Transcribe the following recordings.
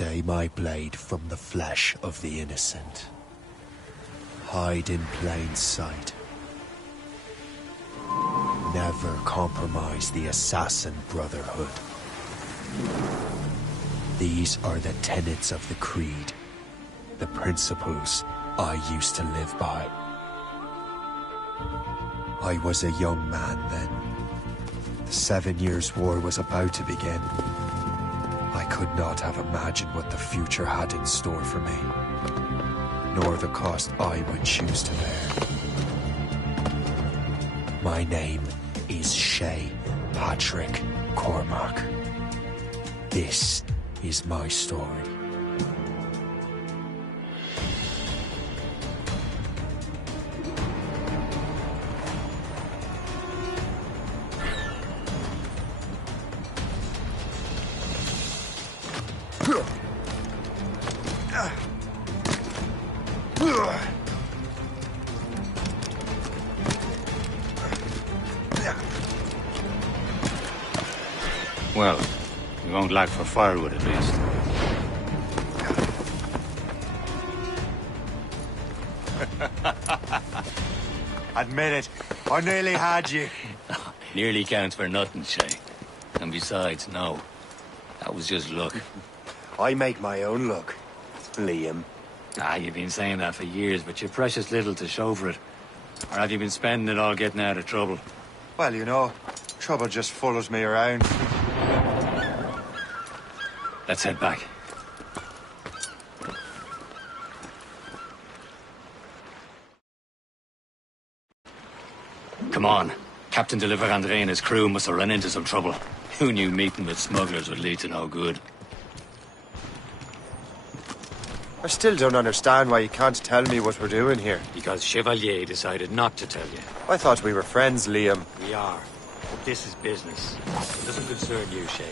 Stay my blade from the flesh of the innocent. Hide in plain sight. Never compromise the Assassin Brotherhood. These are the tenets of the Creed, the principles I used to live by. I was a young man then. The 7 Years' War was about to begin. I could not have imagined what the future had in store for me, nor the cost I would choose to bear. My name is Shay Patrick Cormac. This is my story. Well, we won't lack for firewood at least. Admit it, I nearly had you. Nearly counts for nothing, Shay. And besides, no. That was just luck. I make my own luck, Liam. You've been saying that for years, but you've precious little to show for it. Or have you been spending it all getting out of trouble? Well, you know, trouble just follows me around. Let's head back. Come on. Captain de Liverandre and his crew must have run into some trouble. Who knew meeting with smugglers would lead to no good? I still don't understand why you can't tell me what we're doing here. Because Chevalier decided not to tell you. I thought we were friends, Liam. We are. But this is business. It doesn't concern you, Shay.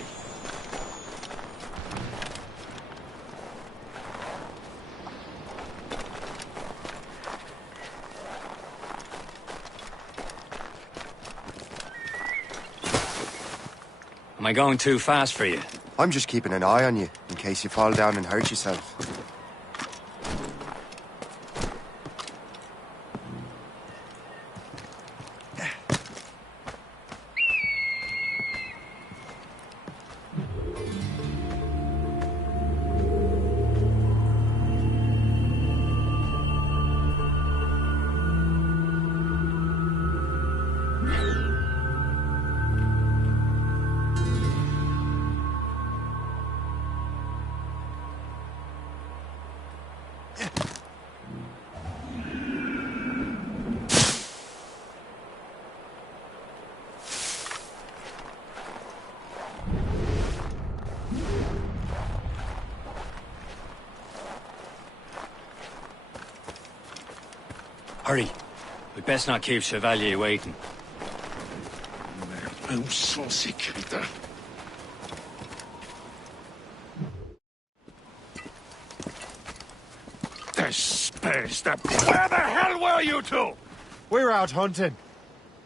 Am I going too fast for you? I'm just keeping an eye on you, in case you fall down and hurt yourself. Hurry. We'd best not keep Chevalier waiting. Où sont ces crétins? Space that. Where the hell were you two? We're out hunting.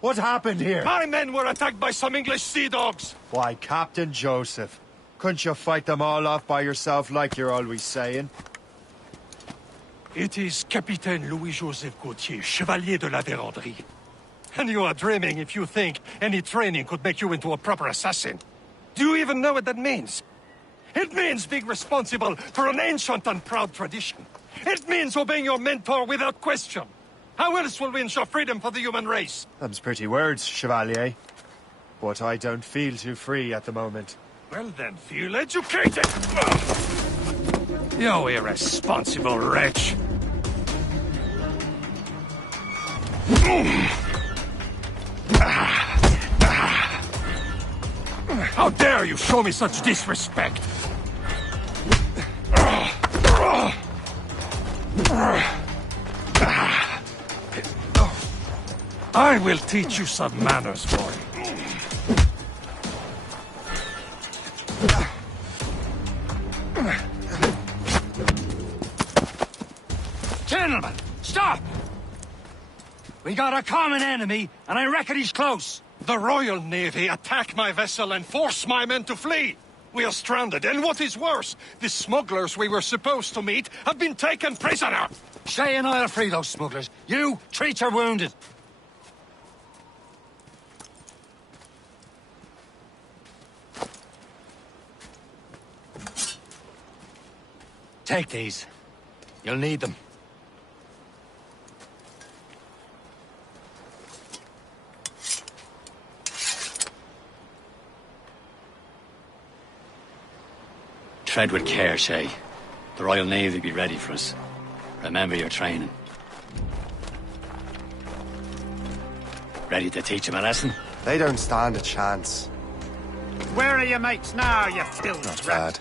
What happened here? My men were attacked by some English sea dogs. Why, Captain Joseph. Couldn't you fight them all off by yourself like you're always saying? It is Capitaine Louis-Joseph Gauthier, Chevalier de la Vérendrye. And you are dreaming if you think any training could make you into a proper assassin. Do you even know what that means? It means being responsible for an ancient and proud tradition. It means obeying your mentor without question. How else will we ensure freedom for the human race? Them's pretty words, Chevalier. But I don't feel too free at the moment. Well then, feel educated! You irresponsible wretch! How dare you show me such disrespect! I will teach you some manners, boy. Gentlemen, stop! We got a common enemy, and I reckon he's close. The Royal Navy attack my vessel and force my men to flee. We are stranded, and what is worse, the smugglers we were supposed to meet have been taken prisoner! Shay and I'll free those smugglers. You, treat your wounded. Take these. You'll need them. Tread with care, Shay. The Royal Navy be ready for us. Remember your training. Ready to teach them a lesson? They don't stand a chance. Where are your mates now, you filthy Not rat? bad.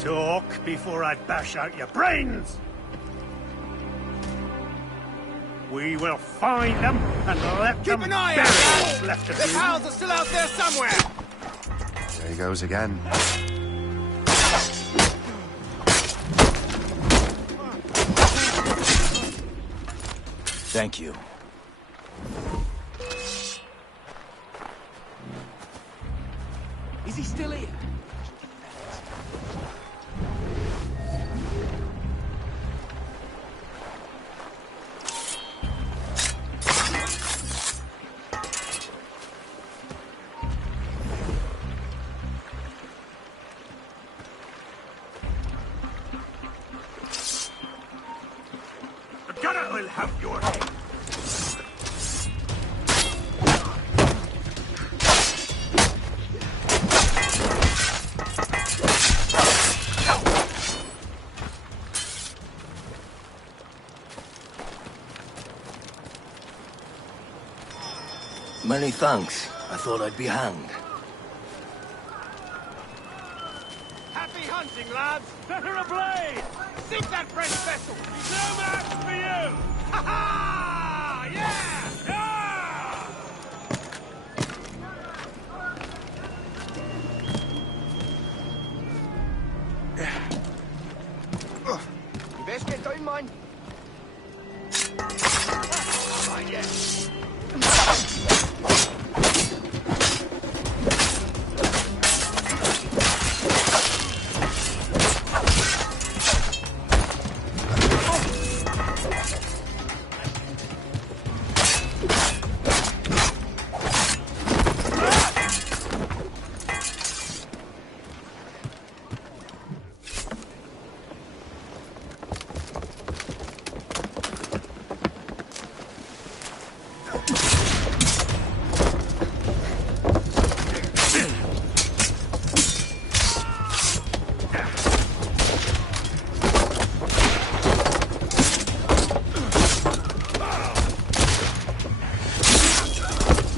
Talk before I bash out your brains! We will find them and let them Keep an eye bury out, what's left of The you. pals are still out there somewhere! There he goes again. Thank you. Is he still here? The gunner will have your head. Many thanks. I thought I'd be hanged. Happy hunting, lads! Set her ablaze! Sink that French vessel! He's no match for you! Ha ha! Yeah! You best get down, man.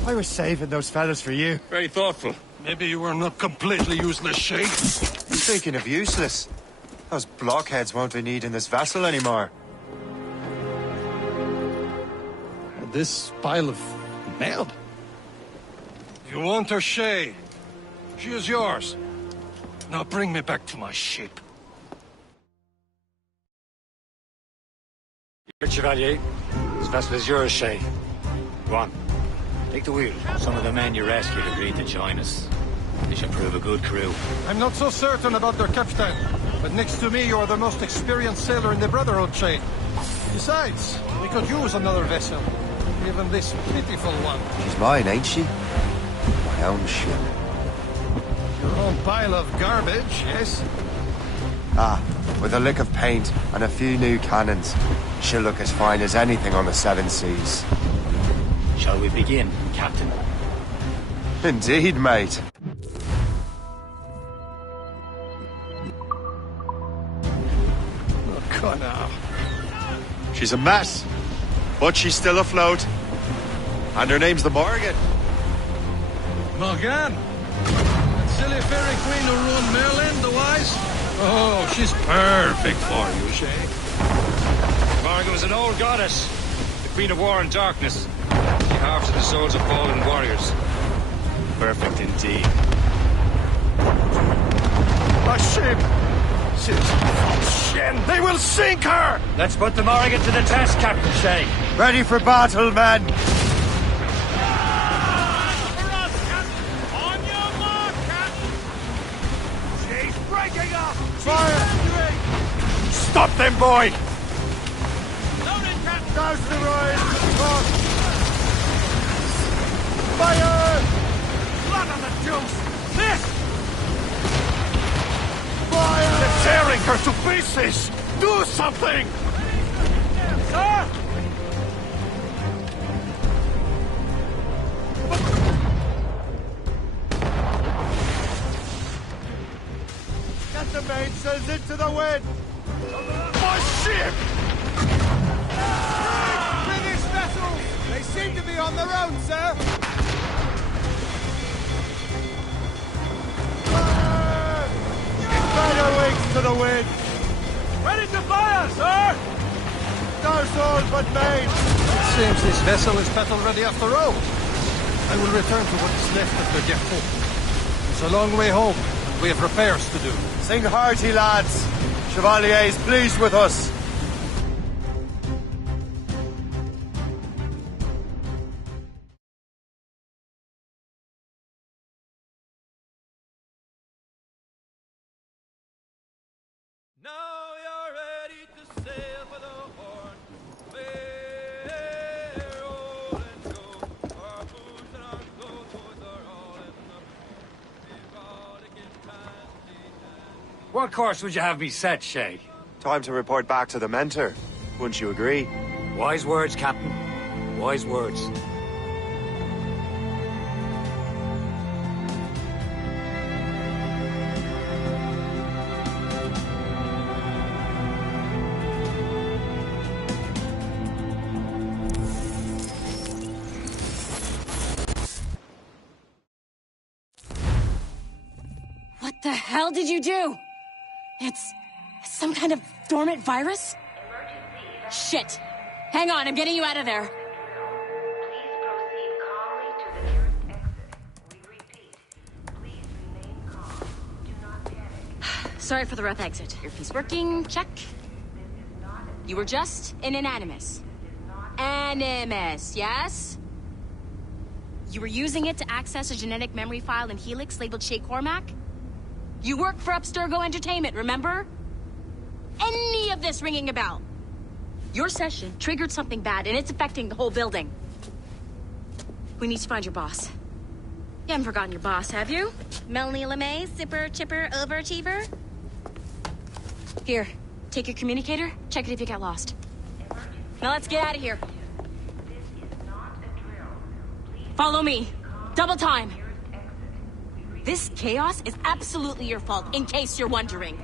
I was saving those fellas for you. Very thoughtful. Maybe you were not completely useless, Shay. Speaking of useless, those blockheads won't be needing this vessel anymore. This pile of mail. You want her, Shay? She is yours. Now bring me back to my ship. Good Chevalier. This vessel is yours, Shay. Go on. Take the wheel. Some of the men you rescued agreed to join us. They should prove a good crew. I'm not so certain about their captain, but next to me you are the most experienced sailor in the Brotherhood chain. Besides, we could use another vessel. Even this pitiful one. She's mine, ain't she? My own ship. Your own pile of garbage, yes? Ah, with a lick of paint and a few new cannons, she'll look as fine as anything on the Seven Seas. Shall we begin, Captain? Indeed, mate. Oh, God, now. She's a mess, but she's still afloat. And her name's the Morgan. Morgan? That silly fairy queen who ruined Merlin, the wise? Oh, she's perfect for you, Shay. Morgan was an old goddess. The Queen of War and Darkness. She harvested the souls of fallen warriors. Perfect indeed. My ship! Shit! They will sink her! Let's put the Morrigan to the test, Captain Shay. Ready for battle, men! For us, Captain! On your Stop them, boy! Loaded, Captain! Douse the roid! Fire! Blood on the deuce! This! Fire! They're tearing her to pieces! Do something! Sir! Get the mainsails into the wind! My ship! British vessels! They seem to be on their own, sir! Fire! Better wings to the wind! Ready to fire, sir! Douse all but main! It seems this vessel is battle ready after all. I will return to what is left of the depot. It's a long way home. We have repairs to do. Sing hearty, lads! Chevalier is pleased with us! Now you're ready to sail for the Horn. We're all and go. Our boots and our clothes are all in the What course would you have me set, Shay? Time to report back to the mentor. Wouldn't you agree? Wise words, Captain. Wise words. What the hell did you do? It's some kind of dormant virus? Shit. Hang on, I'm getting you out of there. Please proceed calmly to the nearest exit. We repeat, please remain calm. Do not panic. Sorry for the rough exit. Earpiece working, check. You were just an Animus. Animus, yes? You were using it to access a genetic memory file in Helix labeled Shay Cormac? You work for Abstergo Entertainment, remember? Any of this ringing a bell? Your session triggered something bad, and it's affecting the whole building. We need to find your boss. You haven't forgotten your boss, have you? Melanie LeMay, zipper, chipper, overachiever? Here, take your communicator, check it if you get lost. Now let's get out of here. Follow me. Double time. This chaos is absolutely your fault, in case you're wondering.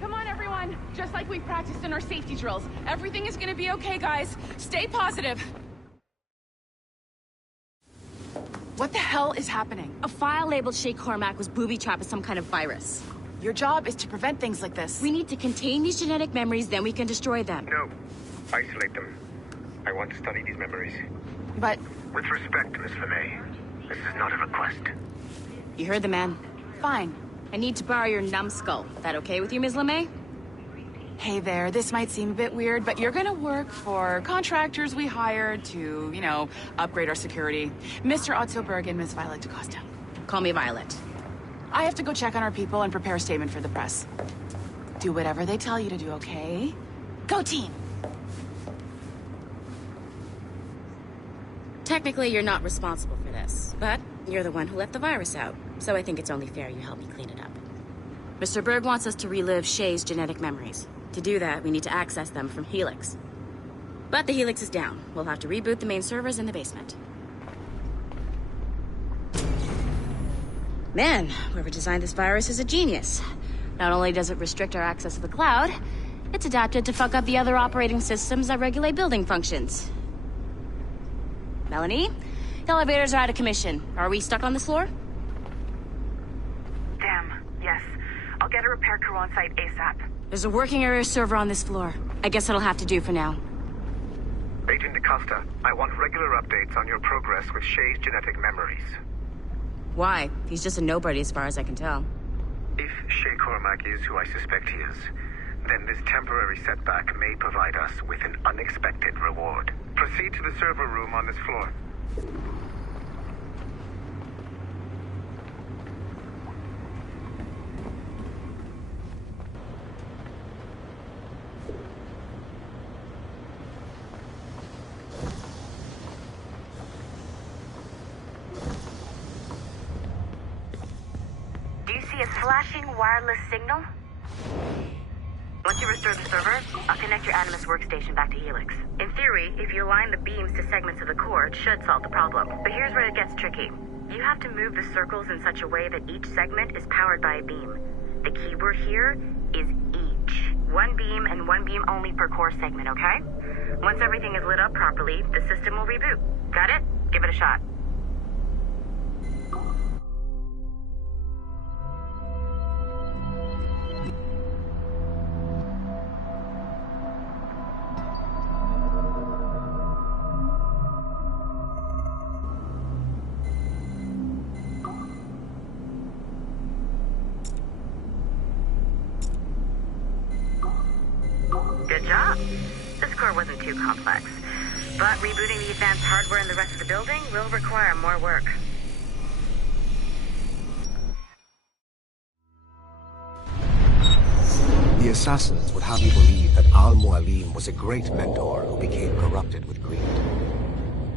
Come on, everyone. Just like we practiced in our safety drills. Everything is gonna be okay, guys. Stay positive. What the hell is happening? A file labeled Shay Cormac was booby-trapped with some kind of virus. Your job is to prevent things like this. We need to contain these genetic memories, then we can destroy them. No. Isolate them. I want to study these memories. But With respect, Miss LeMay, this is not a request. You heard the man. fine. I need to borrow your numbskull. That okay with you, Ms. LeMay? Hey there, this might seem a bit weird, but you're gonna work for contractors we hired to, upgrade our security. Mr. Otto Berg and Miss Violet DaCosta. Call me Violet. I have to go check on our people and prepare a statement for the press. Do whatever they tell you to do, okay? Go team! Technically, you're not responsible for this, but you're the one who let the virus out, so I think it's only fair you help me clean it up. Mr. Berg wants us to relive Shay's genetic memories. To do that, we need to access them from Helix. But the Helix is down. We'll have to reboot the main servers in the basement. Man, whoever designed this virus is a genius. Not only does it restrict our access to the cloud, it's adapted to fuck up the other operating systems that regulate building functions. Melanie? The elevators are out of commission. Are we stuck on this floor? Damn, yes. I'll get a repair crew on site ASAP. There's a working area server on this floor. I guess that'll have to do for now. Agent DaCosta, I want regular updates on your progress with Shay's genetic memories. Why? He's just a nobody as far as I can tell. If Shay Cormac is who I suspect he is, then this temporary setback may provide us with an unexpected reward. Proceed to the server room on this floor. see a flashing wireless signal? Once you restore the server, I'll connect your Animus workstation back to Helix. In theory, if you align the beams to segments of the core, it should solve the problem. But here's where it gets tricky. You have to move the circles in such a way that each segment is powered by a beam. The keyword here is each. One beam and one beam only per core segment, okay? Once everything is lit up properly, the system will reboot. Got it? Give it a shot. Good job. This core wasn't too complex, but rebooting the advanced hardware in the rest of the building will require more work. The assassins would have you believe that Al-Mualim was a great mentor who became corrupted with greed,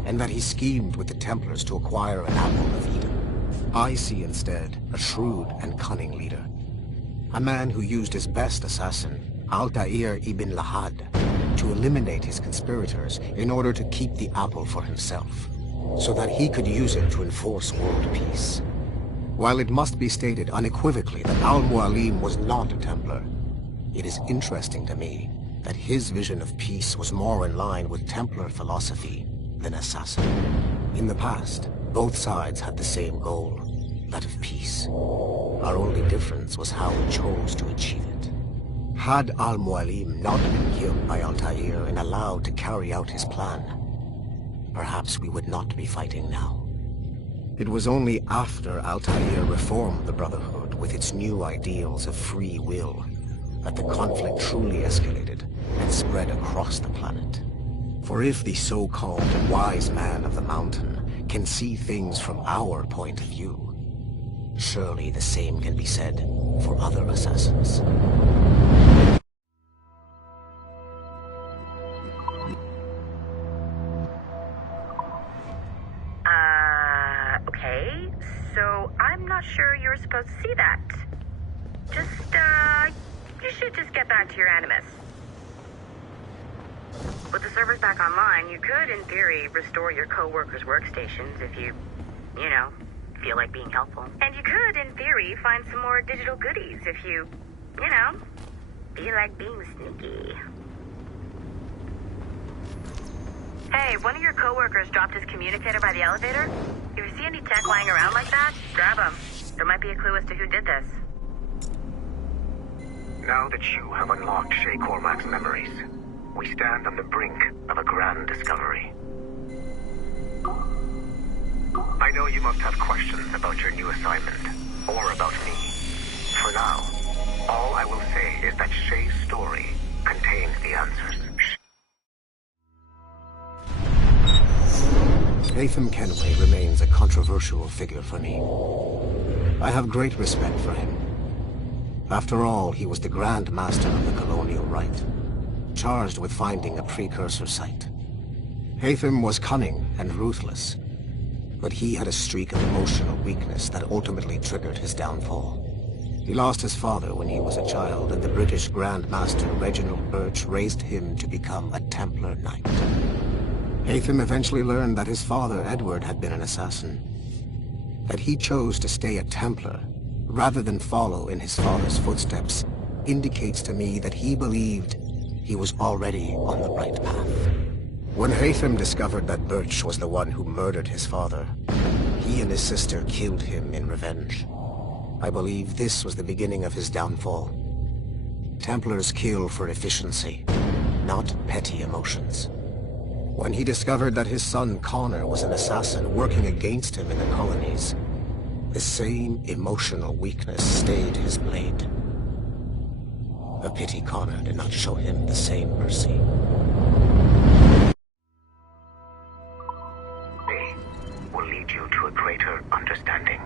and that he schemed with the Templars to acquire an apple of Eden. I see instead a shrewd and cunning leader, a man who used his best assassin, Altair ibn Lahad, to eliminate his conspirators in order to keep the apple for himself, so that he could use it to enforce world peace. While it must be stated unequivocally that Al-Mualim was not a Templar, it is interesting to me that his vision of peace was more in line with Templar philosophy than assassin. In the past, both sides had the same goal, that of peace. Our only difference was how we chose to achieve it. Had Al-Mualim not been killed by Altair and allowed to carry out his plan, perhaps we would not be fighting now. It was only after Altair reformed the Brotherhood with its new ideals of free will that the conflict truly escalated and spread across the planet. For if the so-called wise man of the mountain can see things from our point of view, surely the same can be said for other assassins. Okay, so I'm not sure you were supposed to see that. You should just get back to your Animus. With the servers back online, you could, in theory, restore your co-workers' workstations if you feel like being helpful. And you could, in theory, find some more digital goodies if you feel like being sneaky. Hey, one of your co-workers dropped his communicator by the elevator. If you see any tech lying around like that, grab them. There might be a clue as to who did this. Now that you have unlocked Shay Cormac's memories, we stand on the brink of a grand discovery. I know you must have questions about your new assignment, or about me. For now, all I will say is that Shay's story contains the answers. Haytham Kenway remains a controversial figure for me. I have great respect for him. After all, he was the Grand Master of the Colonial Rite, charged with finding a precursor site. Haytham was cunning and ruthless, but he had a streak of emotional weakness that ultimately triggered his downfall. He lost his father when he was a child, and the British Grand Master Reginald Birch raised him to become a Templar Knight. Haytham eventually learned that his father, Edward, had been an assassin. That he chose to stay a Templar, rather than follow in his father's footsteps, indicates to me that he believed he was already on the right path. When Haytham discovered that Birch was the one who murdered his father, he and his sister killed him in revenge. I believe this was the beginning of his downfall. Templars kill for efficiency, not petty emotions. When he discovered that his son Connor was an assassin working against him in the colonies, the same emotional weakness stayed his blade. A pity Connor did not show him the same mercy. They will lead you to a greater understanding.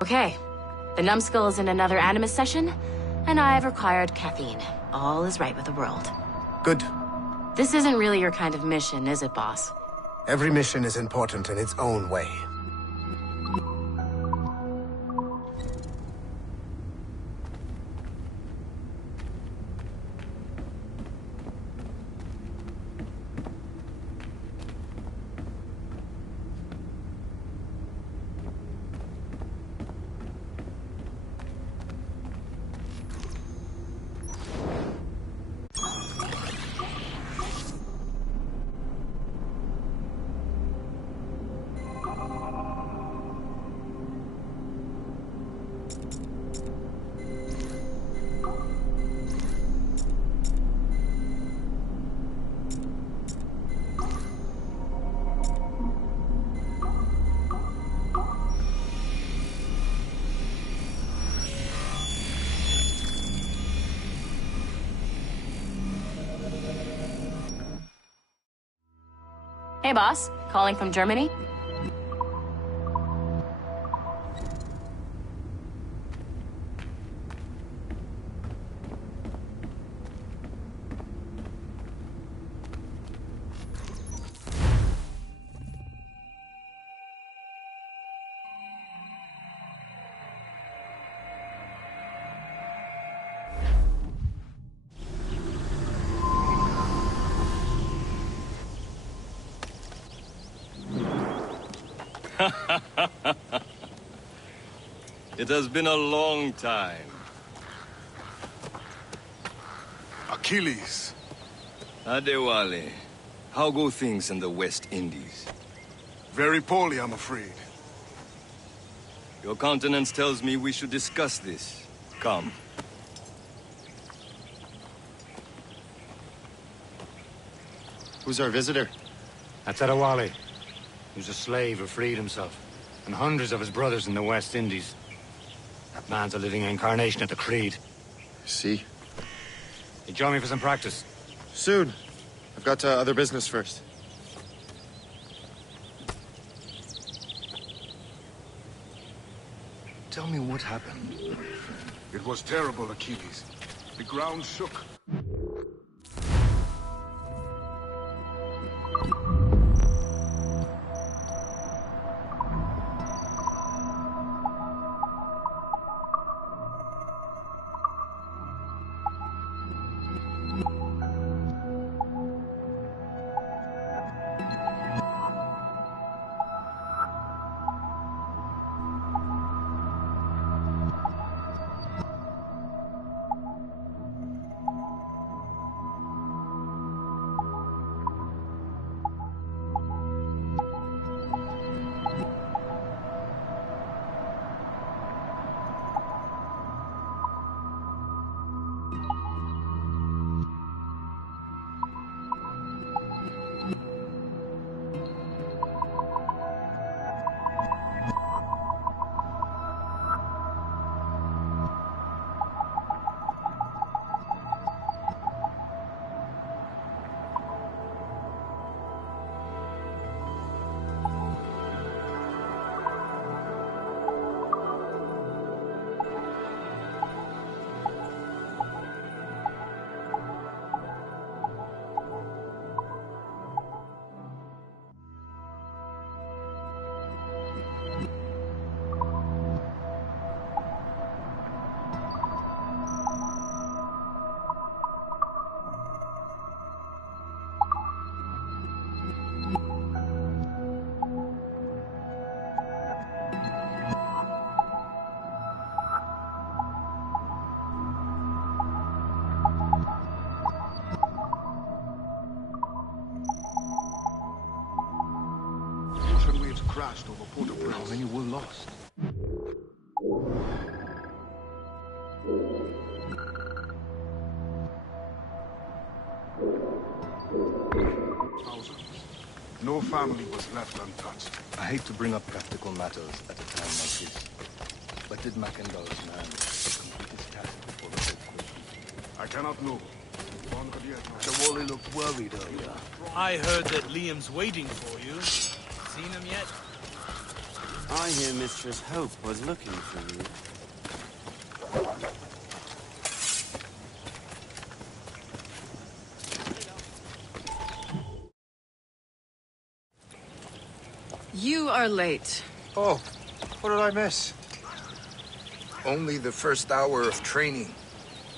Okay. The numbskull is in another Animus session, and I've required caffeine. All is right with the world. Good. This isn't really your kind of mission, is it, boss? Every mission is important in its own way. Hey, boss. Calling from Germany? It has been a long time. Achilles. Adewale, how go things in the West Indies? Very poorly, I'm afraid. Your countenance tells me we should discuss this. Come. Who's our visitor? That's Adewale. He was a slave who freed himself, and hundreds of his brothers in the West Indies. That man's a living incarnation of the Creed. See? Hey, join me for some practice. Soon. I've got other business first. Tell me what happened. It was terrible, Achilles. The ground shook. Crashed over Port-au-Prince. How many were lost? Thousands. No family was left untouched. I hate to bring up practical matters at a time like this, but did Mackendall's man complete his task before the earthquake? I cannot know. Wally looked worried earlier. I heard that Liam's waiting for you. Seen him yet? I hear Mistress Hope was looking for you. You are late. Oh, what did I miss? Only the first hour of training.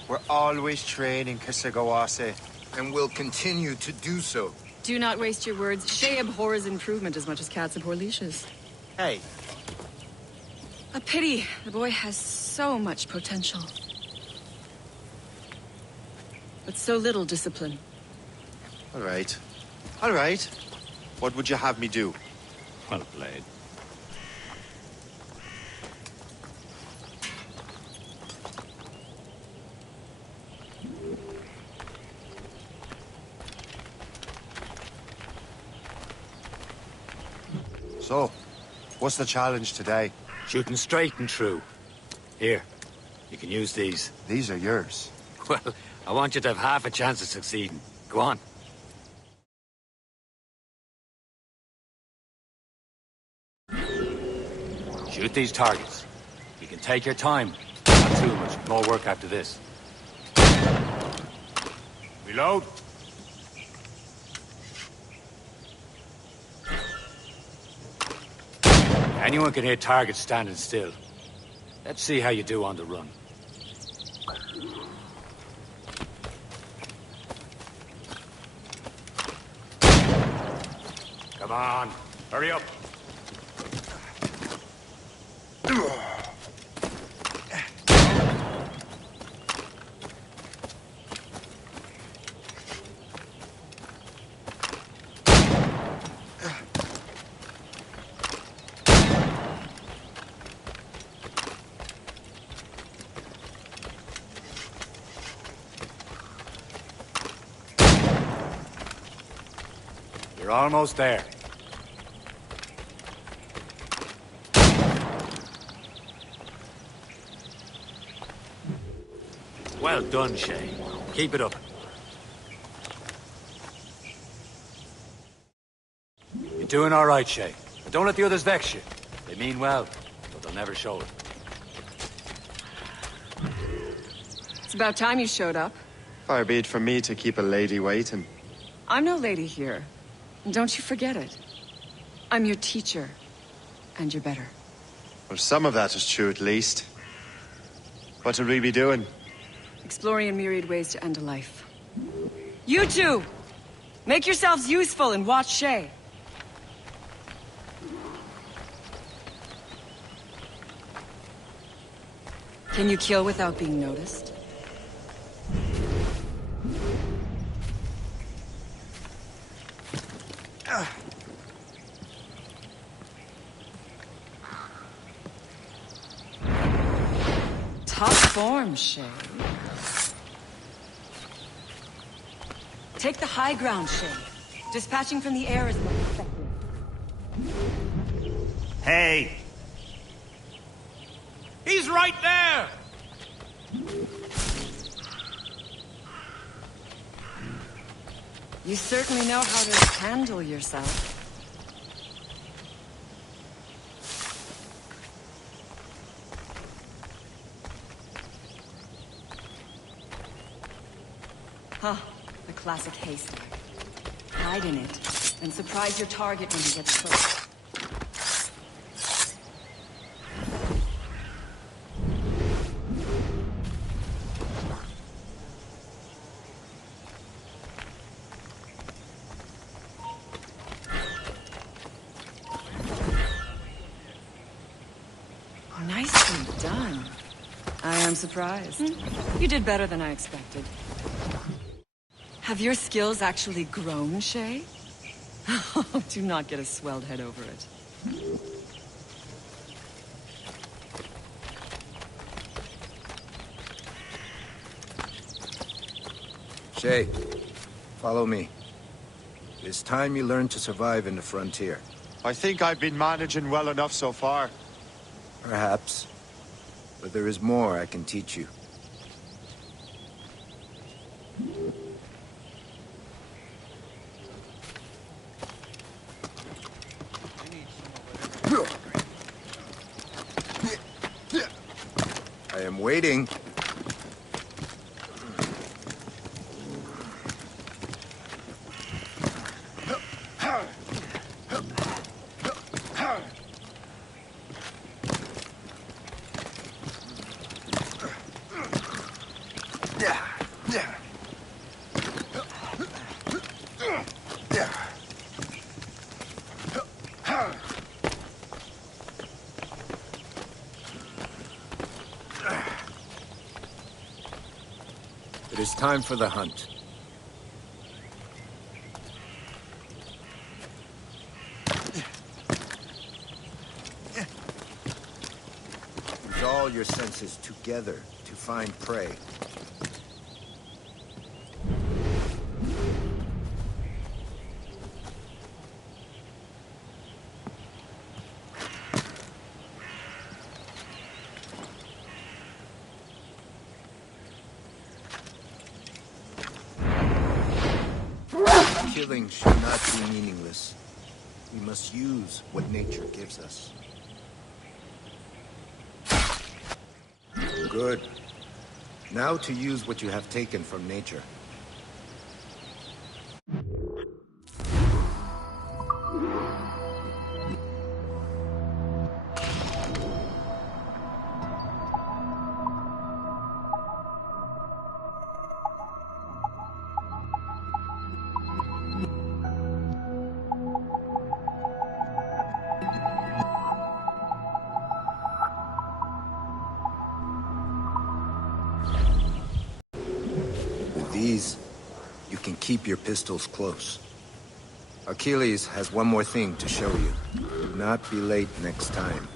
We're always training, Kisagawase. And will continue to do so. Do not waste your words. Shay abhors improvement as much as cats abhor leashes. Hey. A pity. The boy has so much potential. But so little discipline. All right. All right. What would you have me do? Well played. So, what's the challenge today? Shooting straight and true. Here, you can use these. These are yours. Well, I want you to have half a chance of succeeding. Go on. Shoot these targets. You can take your time. Not too much more work after this. Reload. Anyone can hit targets standing still. Let's see how you do on the run. Come on, hurry up. You're almost there. Well done, Shay. Keep it up. You're doing all right, Shay. But don't let the others vex you. They mean well, but they'll never show it. It's about time you showed up. Far be it from me to keep a lady waiting. I'm no lady here. And don't you forget it. I'm your teacher. And you're better. Well, some of that is true, at least. What would we be doing? Exploring a myriad ways to end a life. You two! Make yourselves useful and watch Shay. Can you kill without being noticed? Top form, Shay. Take the high ground, Shay. Dispatching from the air is more effective. Hey! He's right there! You certainly know how to handle yourself. Huh, the classic haystack. Hide in it, and surprise your target when he gets close. Nicely done. I am surprised. You did better than I expected. Have your skills actually grown, Shay? Do not get a swelled head over it. Shay, follow me. It's time you learn to survive in the frontier. I think I've been managing well enough so far. Perhaps. But there is more I can teach you. waiting. It is time for the hunt. Use all your senses together to find prey. Killing should not be meaningless. We must use what nature gives us. Good. Now to use what you have taken from nature. These, you can keep your pistols close. Achilles has one more thing to show you. Do not be late next time.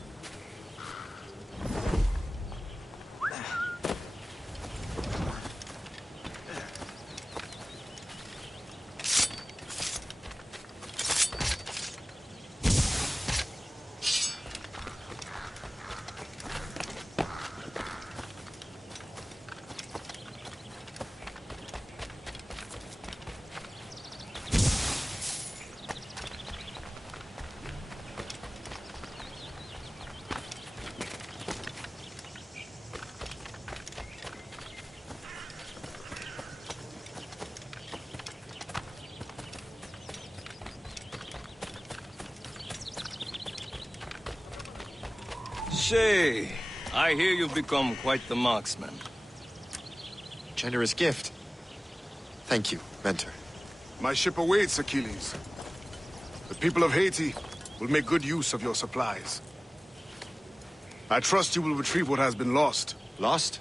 Shay, I hear you've become quite the marksman. Generous gift. Thank you, Mentor. My ship awaits, Achilles. The people of Haiti will make good use of your supplies. I trust you will retrieve what has been lost. Lost?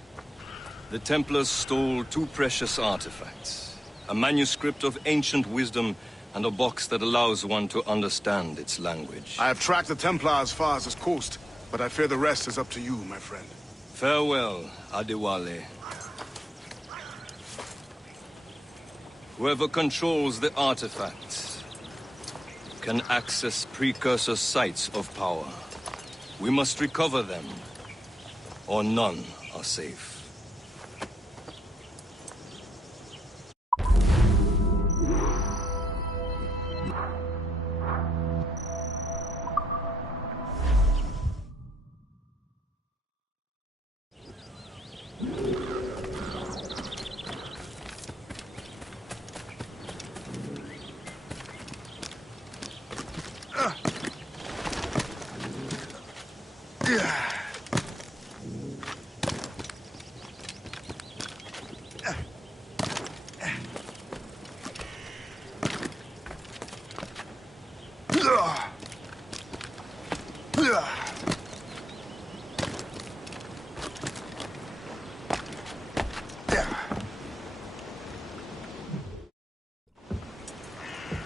The Templars stole 2 precious artifacts. A manuscript of ancient wisdom and a box that allows one to understand its language. I have tracked the Templar as far as this coast, but I fear the rest is up to you, my friend. Farewell, Adewale. Whoever controls the artifacts can access precursor sites of power. We must recover them, or none are safe.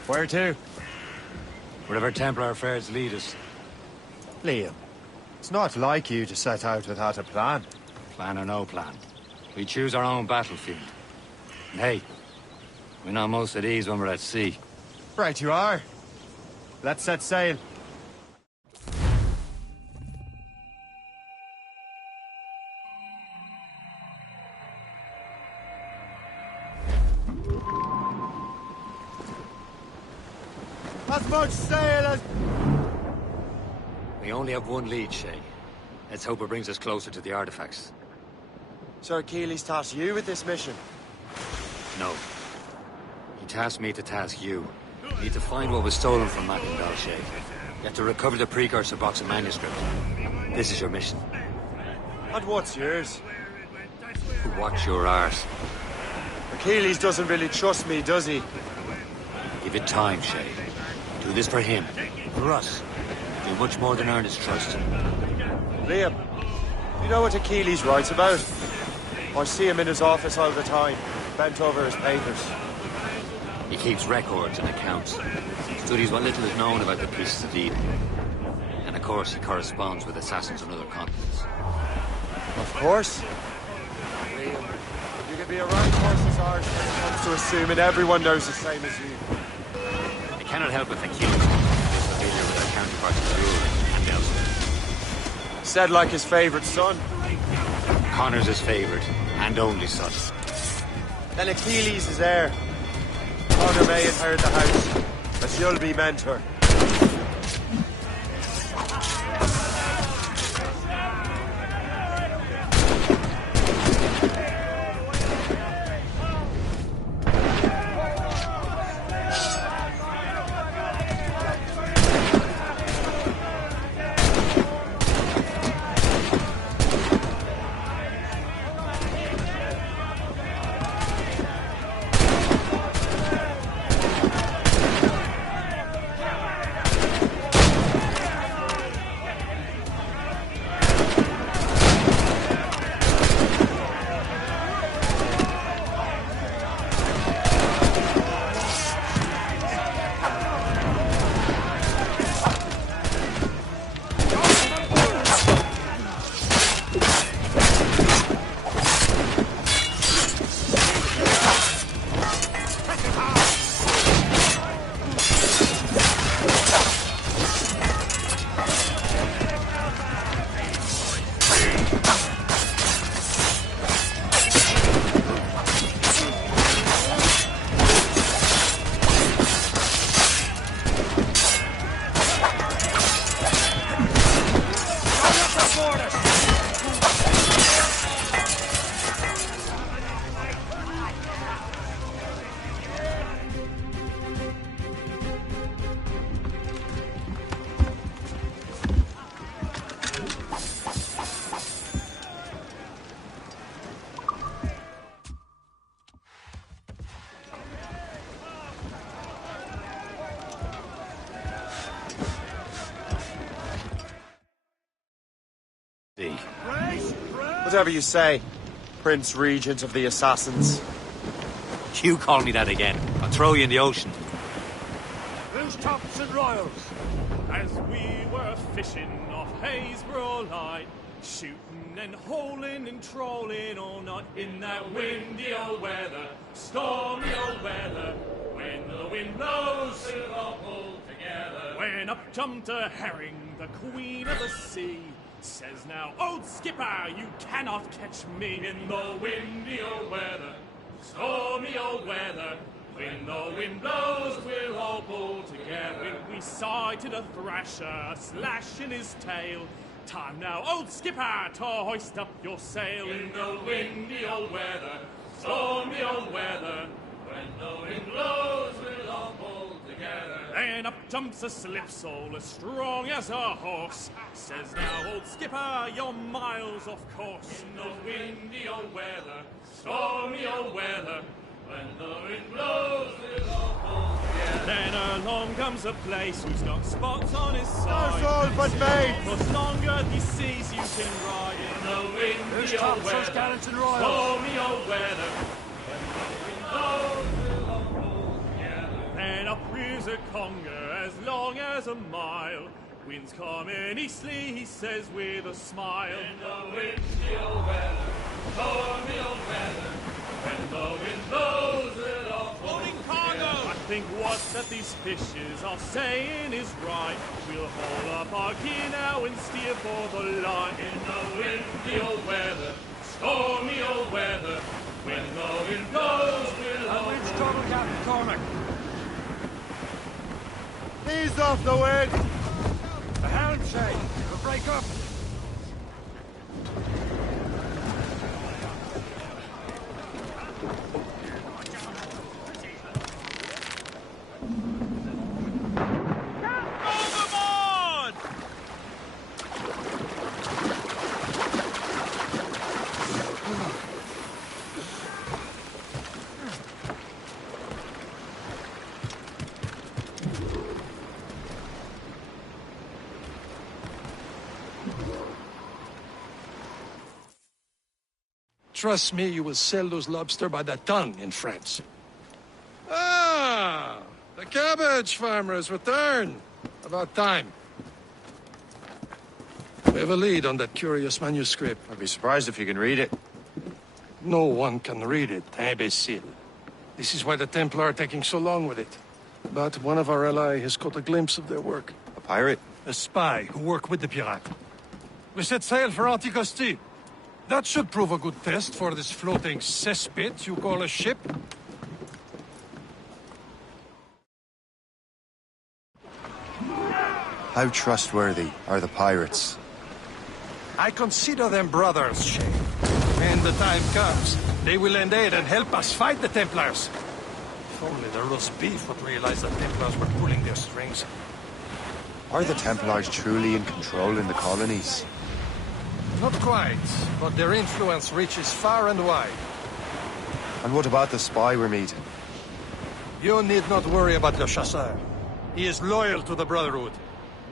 Where to? Wherever Templar affairs lead us. Liam, it's not like you to set out without a plan. Plan or no plan. We choose our own battlefield. And hey, we're not most at ease when we're at sea. Right you are. Let's set sail. As much sail as... We only have one lead, Shay. Let's hope it brings us closer to the artifacts. So Achilles tasked you with this mission? No. He tasked me to task you. You need to find what was stolen from Mac and Dalshay. You have to recover the precursor box of manuscript. This is your mission. And what's yours? Watch your arse. Achilles doesn't really trust me, does he? Give it time, Shay. Do this for him. For us. Do much more than earn his trust. Liam, you know what Achilles writes about? I see him in his office all the time, bent over his papers. He keeps records and accounts. Studies what little is known about the pieces of Eden. And of course, he corresponds with assassins on other continents. Of course. Liam, you can be a right horse's arse when it comes to assuming everyone knows the same as you. I cannot help but think Achilles is familiar with our counterparts in Europe and elsewhere. Said like his favourite son. Connor's his favourite, and only son. Then Achilles is heir. Connor may inherit the house, as you'll be mentor. Whatever you say, Prince Regent of the Assassins. You call me that again. I'll throw you in the ocean. Who's tops and royals? As we were fishing off Haysborough Light, shooting and holing and trolling all night in that windy old weather, stormy old weather. When the wind blows, we'll all pull together. When up jumped a herring, the queen of the sea, says now, old skipper, you cannot catch me in the windy old weather, stormy old weather. When the wind blows, we'll all pull together. When we sighted a thrasher, slashing his tail, time now, old skipper, to hoist up your sail. In the windy old weather, stormy old weather. When the wind blows, we'll all pull together. And up jumps a slipsole as strong as a horse, says now, old skipper, you're miles off course. In the windy old weather, stormy old weather. When the wind blows, we'll all pull together. Then along comes a place who's got spots on his side. That's all but me. For longer these seas you can ride. In the windy old weather, stormy old weather. When the wind blows, we'll all pull together. Then up rears a conger as long as a mile. Winds coming easterly, he says with a smile. In the windy old weather, stormy old weather. When the wind blows, we'll all floating cargo. I think what that these fishes are saying is right. We'll haul up our gear now and steer for the line. In the windy old weather, stormy old weather. When the wind blows, we'll all Which trouble, Captain Cormac? Ease off the wind! The helm shake. We'll break up. Trust me, you will sell those lobster by the ton in France. Ah! The cabbage farmers return. About time. We have a lead on that curious manuscript. I'd be surprised if you can read it. No one can read it, imbecile. This is why the Templar are taking so long with it. But one of our allies has caught a glimpse of their work. A pirate? A spy who worked with the pirate. We set sail for Anticosti. That should prove a good test for this floating cesspit you call a ship. How trustworthy are the pirates? I consider them brothers, Shay. When the time comes, they will lend aid and help us fight the Templars. If only the roast beef would realize the Templars were pulling their strings. Are the Templars truly in control in the colonies? Not quite, but their influence reaches far and wide. And what about the spy we're meeting? You need not worry about Le Chasseur. He is loyal to the Brotherhood.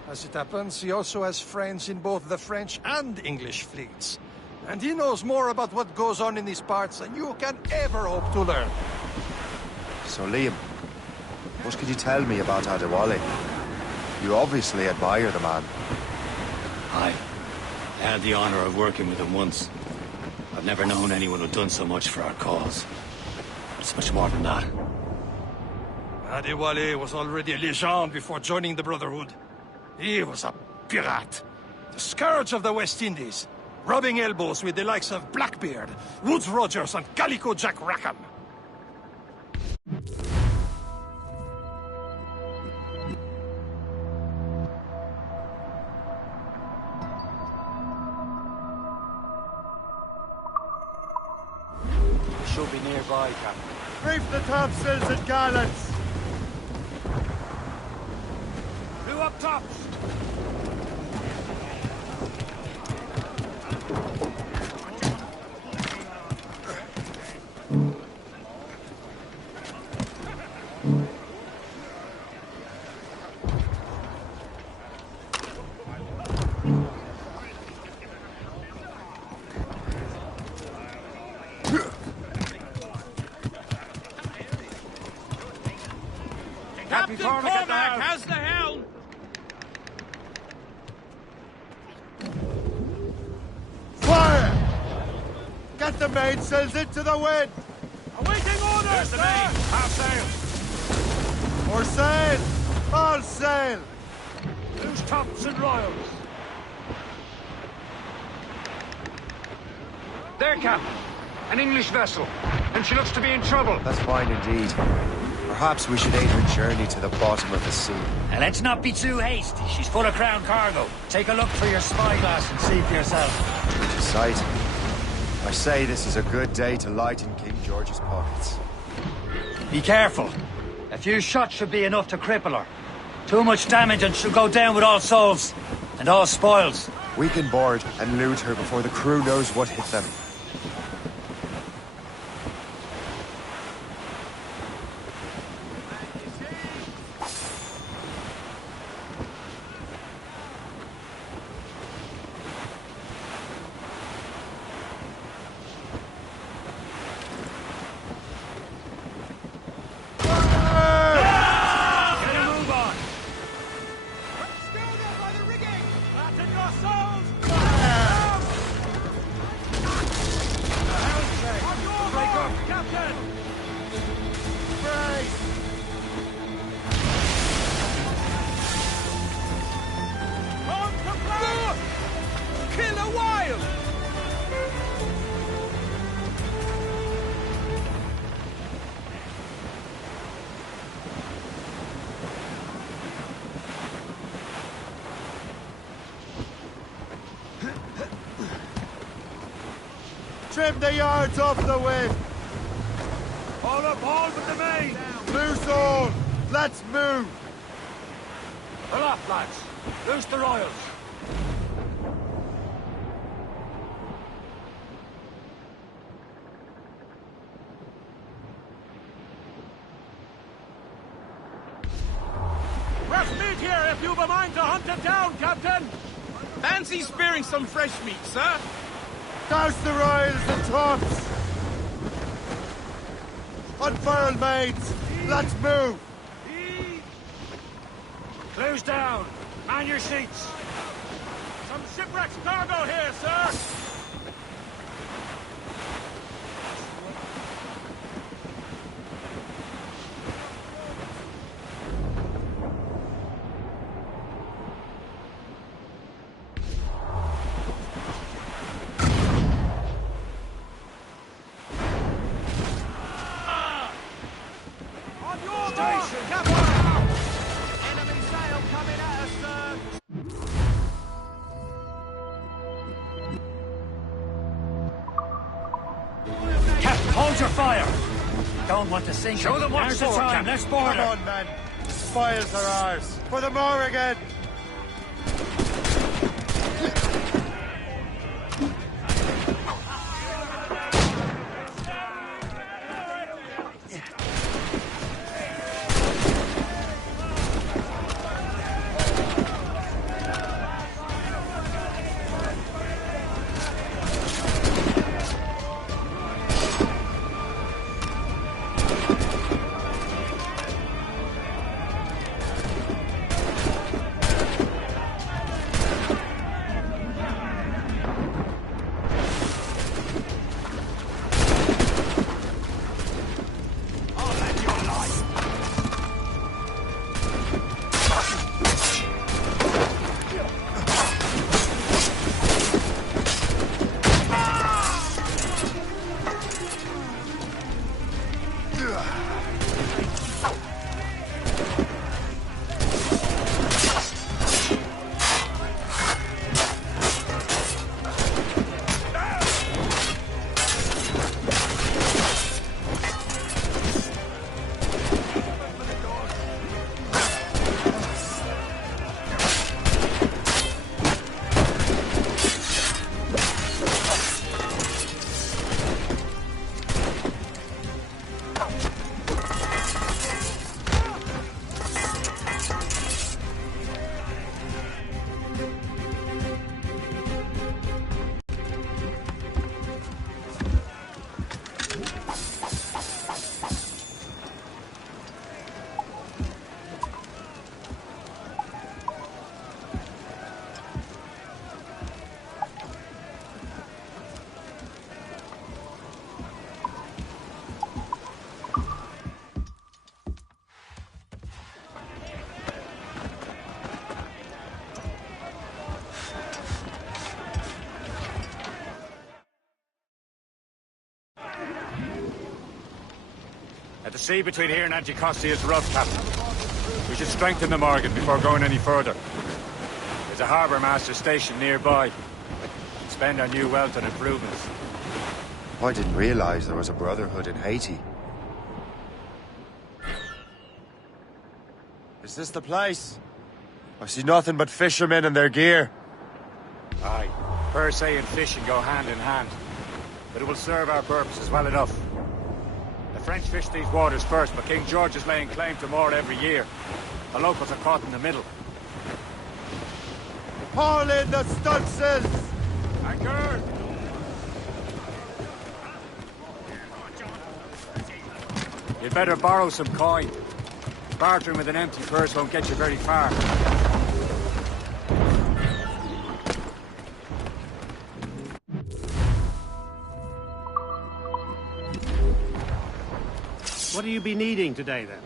As it happens, he also has friends in both the French and English fleets. And he knows more about what goes on in these parts than you can ever hope to learn. So Liam, what could you tell me about Adewale? You obviously admire the man. I had the honor of working with him once. I've never known anyone who'd done so much for our cause. It's much more than that. Adewale was already a legend before joining the Brotherhood. He was a pirate. The scourge of the West Indies. Rubbing elbows with the likes of Blackbeard, Woodes Rogers, and Calico Jack Rackham. Should be nearby, Captain. Reef the topsails and gallants! Who up tops? Captain Cormac has the helm! Fire! Get the mainsails into the wind! Awaiting orders! There's the main! Half sail! More sail! All sail! Loose tops and royals! There, Captain. An English vessel. And she looks to be in trouble. That's fine indeed. Perhaps we should aid her journey to the bottom of the sea. And let's not be too hasty. She's full of crown cargo. Take a look through your spyglass and see for yourself. Pretty sight. I say this is a good day to lighten King George's pockets. Be careful. A few shots should be enough to cripple her. Too much damage and she'll go down with all souls. And all spoils. We can board and loot her before the crew knows what hit them. Trim the yards off the wind! All up, all but the main! Loose all! Let's move! Pull off, lads! Loose the royals! Fresh meat here if you've a mind to hunt it down, Captain! Fancy spearing some fresh meat, sir? Douse the royals and tops! Unfurl, mates! Let's move! Close down! Man your seats! Some shipwrecked cargo here, sir! Hold your fire! Don't want to sink. Show them what's the time. Let's board Come on, men. The spoils are ours. For the Morrigan! The sea between here and Anticosti is rough, Captain. We should strengthen the Morgan before going any further. There's a harbour master station nearby. Spend our new wealth on improvements. I didn't realize there was a brotherhood in Haiti. Is this the place? I see nothing but fishermen and their gear. Aye. Per se and fishing go hand in hand. But it will serve our purposes well enough. The French fish these waters first, but King George is laying claim to more every year. The locals are caught in the middle. Haul in the stunsails! Anchor! You'd better borrow some coin. Bartering with an empty purse won't get you very far. What do you be needing today, then?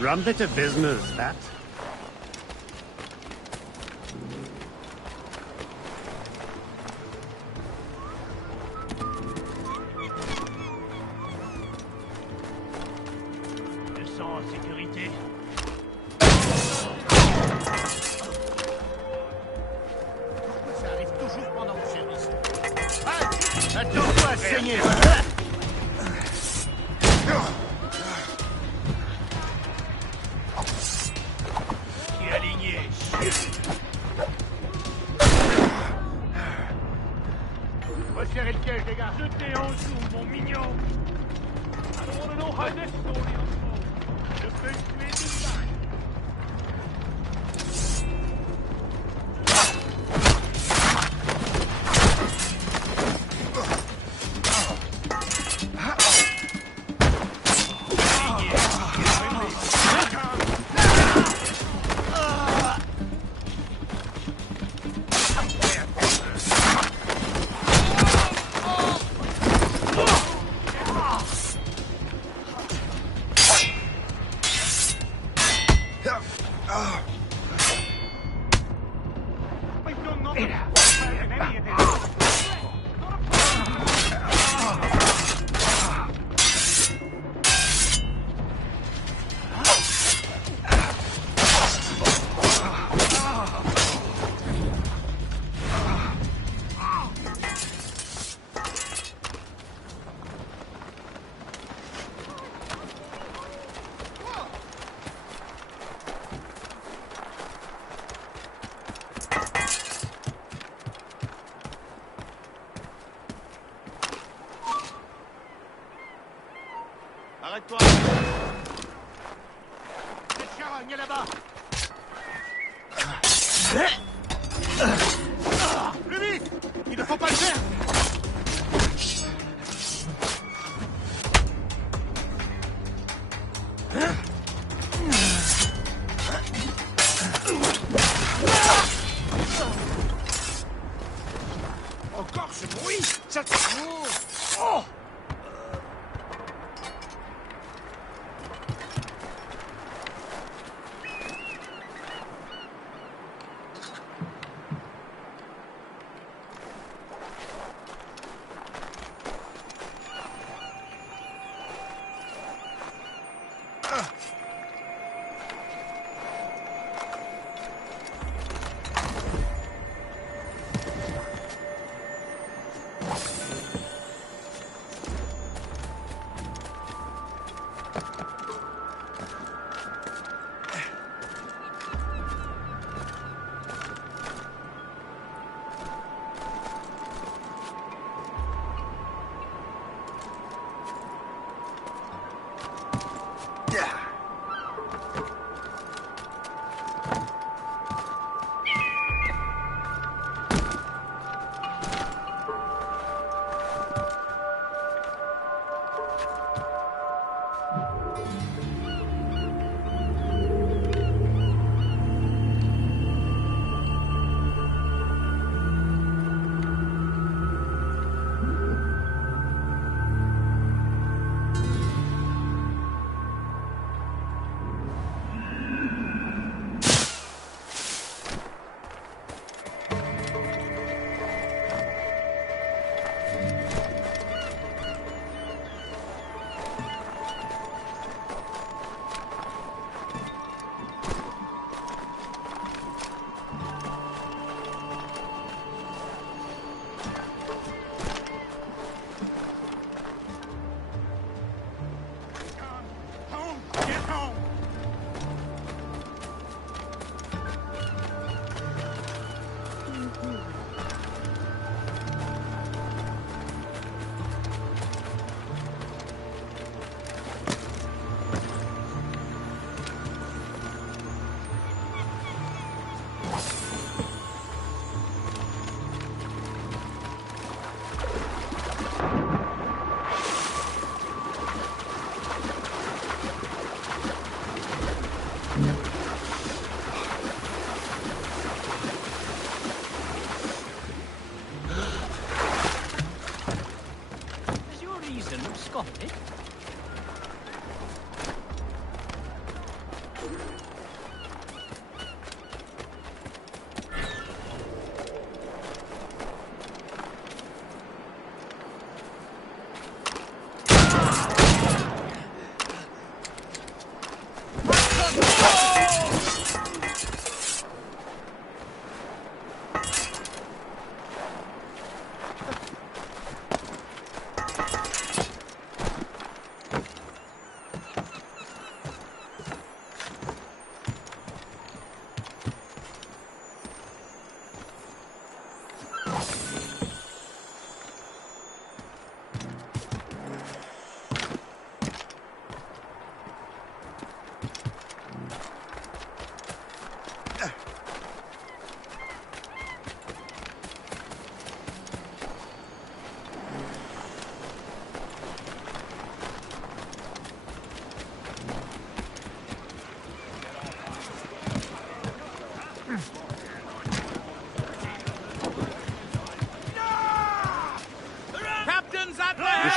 Rum bit of business, that. Je sens en sécurité. Ça arrive toujours pendant le service. Hey, attends-toi à saigner. Resserrez le piège, les gars. Jetez en dessous, mon mignon. I don't want to know how this story unfolds. Je peux tuer tout ça. Arrête-toi! Cette charogne est là-bas! Plus vite! Il ne faut pas le faire! Encore ce bruit! Ça te... Oh!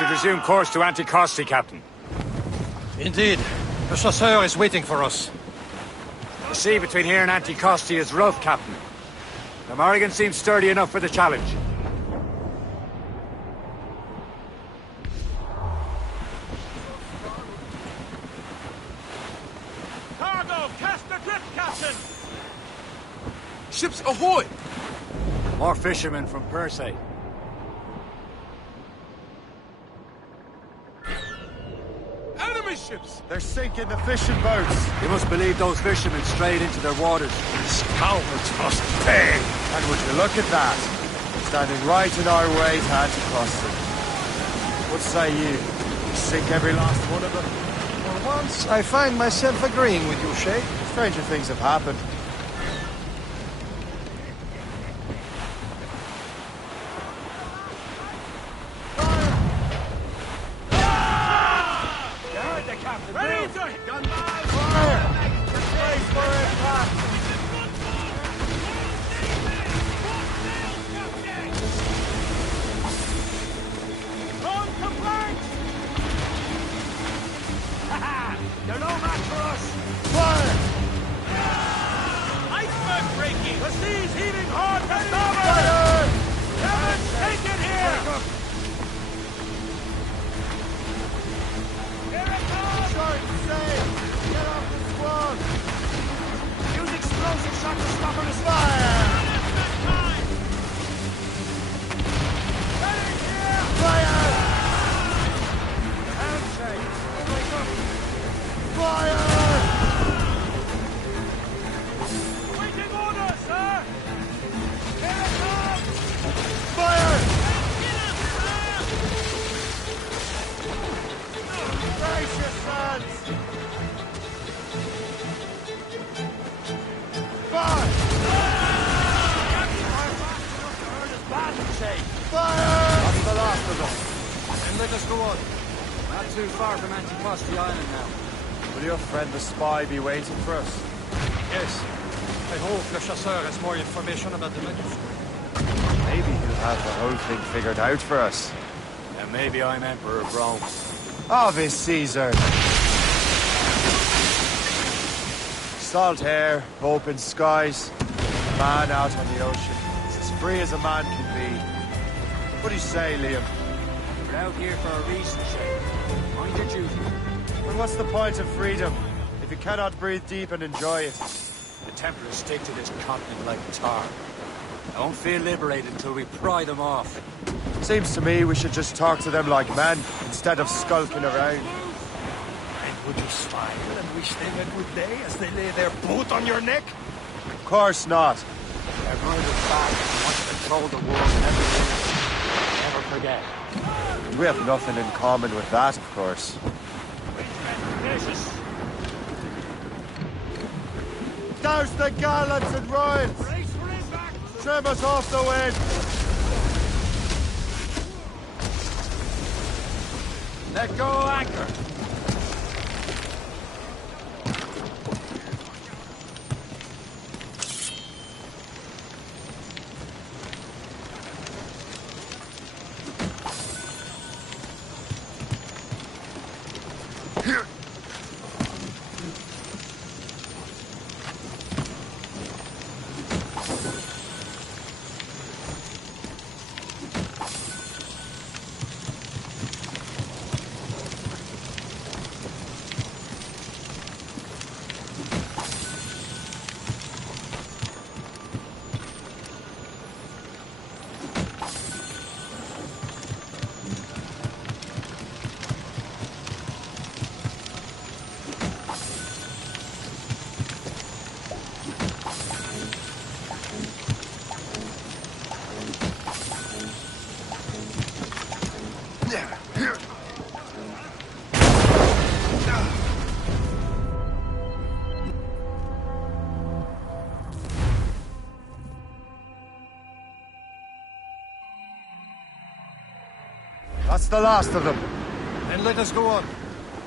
should resume course to Anticosti, Captain. Indeed. The chasseur is waiting for us. The sea between here and Anticosti is rough, Captain. The Morrigan seems sturdy enough for the challenge. Cargo! Cast adrift, Captain! Ships ahoy! More fishermen from Persay. Enemy ships! They're sinking the fishing boats. You must believe those fishermen strayed into their waters. Cowards must pay! And would you look at that? Standing right in our way to Anticosti. What say you? We sink every last one of them? For once, I find myself agreeing with you, Shay. Stranger things have happened. They're no match for us! Fire! Iceberg breaking! The sea's heaving hard to starboard! Fire! Captain, take it here! Here it comes! Short sail! Get off the squad! Use explosive shot to stop her as Fire! Heading here! Fire! Handshake! Wake up! Fire! Waiting orders, sir! Here it comes! Fire! Brace yourselves! Fire! Fire! That's the last of them. And let us go on. Not too far from Anticosti Island now. Will your friend the spy be waiting for us? Yes. I hope Le Chasseur has more information about the manuscript. Maybe he'll have the whole thing figured out for us. And maybe I'm Emperor of Rome. Ave Caesar! Salt air, open skies, a man out on the ocean. It's as free as a man can be. What do you say, Liam? We're out here for a reason, Shay. Mind your duty. Well, what's the point of freedom if you cannot breathe deep and enjoy it? The Templars stick to this continent like tar. I won't feel liberated until we pry them off. Seems to me we should just talk to them like men instead of skulking around. And would you smile and wish them a good day as they lay their boot on your neck? Of course not. They're murdered back and want to control the world and everything. Never forget. We have nothing in common with that, of course. Douse the gallants and royals! Trim us off the wind! Let go anchor! That's the last of them. Then let us go on.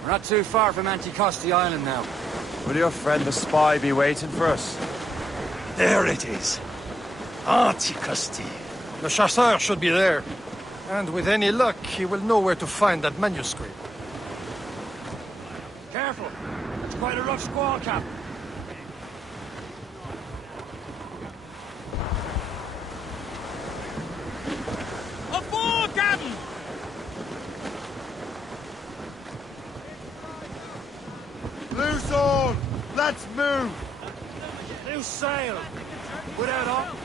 We're not too far from Anticosti Island now. Will your friend the spy be waiting for us? There it is. Anticosti. The chasseur should be there. And with any luck, he will know where to find that manuscript. Careful! It's quite a rough squall, Captain. Aboard, Captain! Loose all! Let's move! Loose sail! Without up.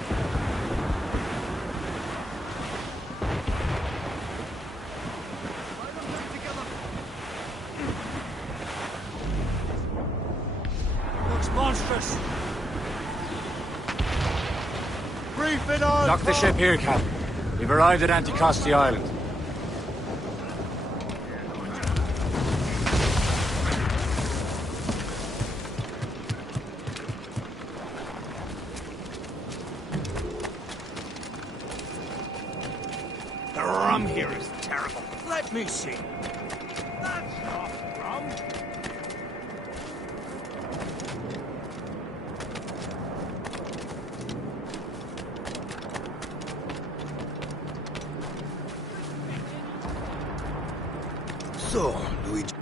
Looks monstrous. Brief it on! Dock the ship here, Captain. We've arrived at Anticosti Island. The rum here is terrible. Let me see. That's not rum. So, Luigi.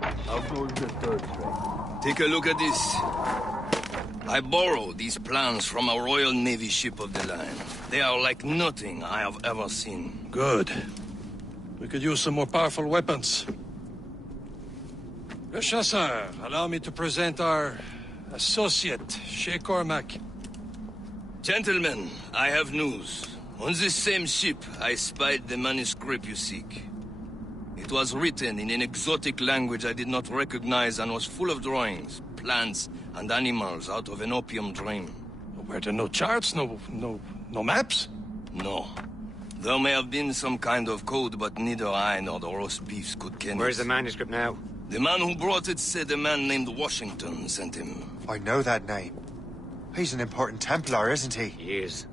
How goes the third one? Take a look at this. I borrowed these plans from a Royal Navy ship of the line. They are like nothing I have ever seen. Good. We could use some more powerful weapons. Le Chasseur, allow me to present our associate, Shay Cormac. Gentlemen, I have news. On this same ship, I spied the manuscript you seek. It was written in an exotic language I did not recognize and was full of drawings, plants, and animals out of an opium dream. Were there no charts, no maps? No. There may have been some kind of code, but neither I nor the roast beefs could ken it. Where's the manuscript now? The man who brought it said a man named Washington sent him. I know that name. He's an important Templar, isn't he? He is.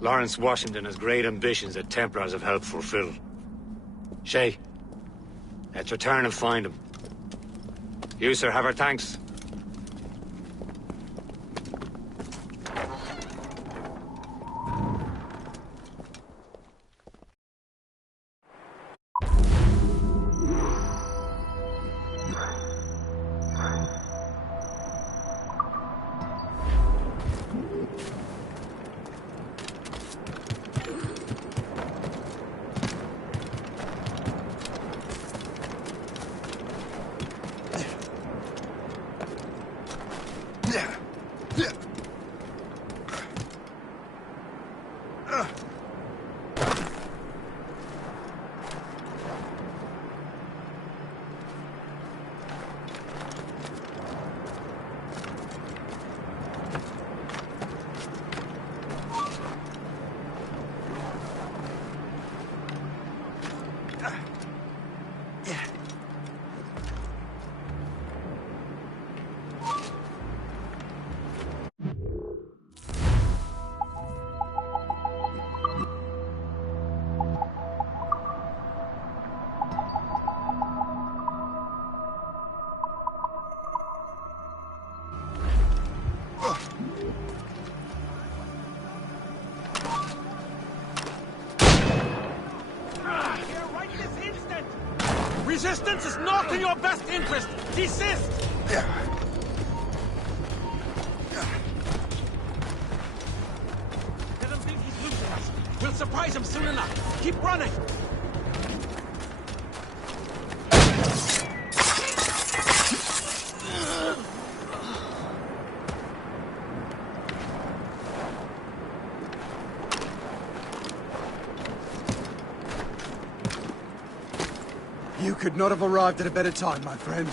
Lawrence Washington has great ambitions that Templars have helped fulfill. Shay, let's return and find him. You, sir, have our thanks. Resistance is not in your best interest! Desist! Let him think he's losing us. We'll surprise him soon enough. Keep running! You could not have arrived at a better time, my friend.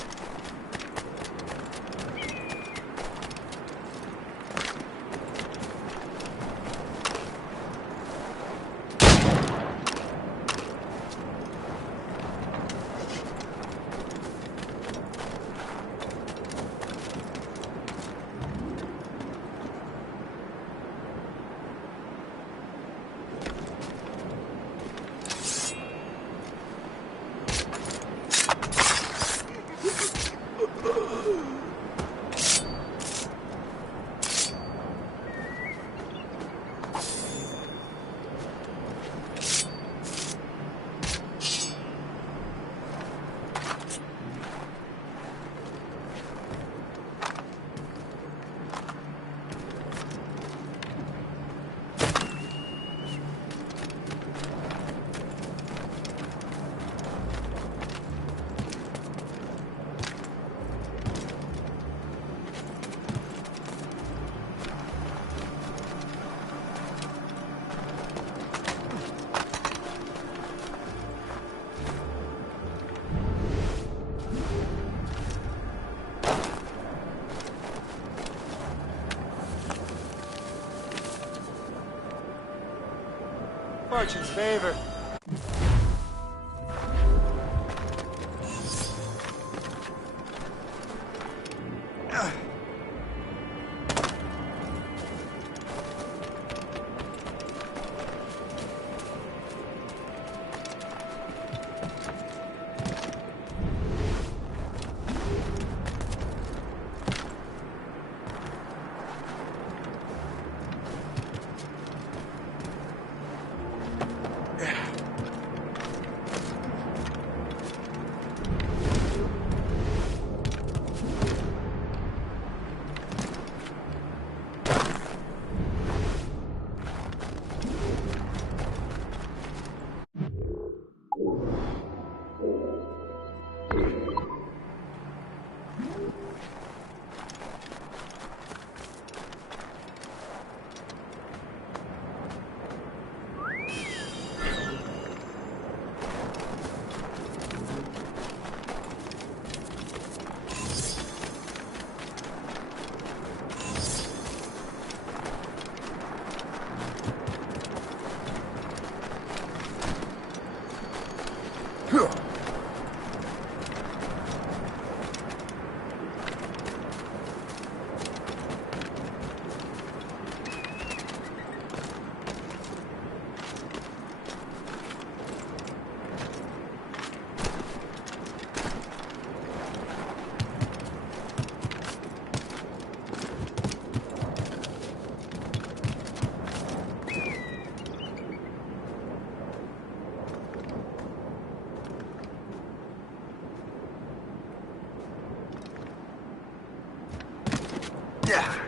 Merchant's favor. Yeah.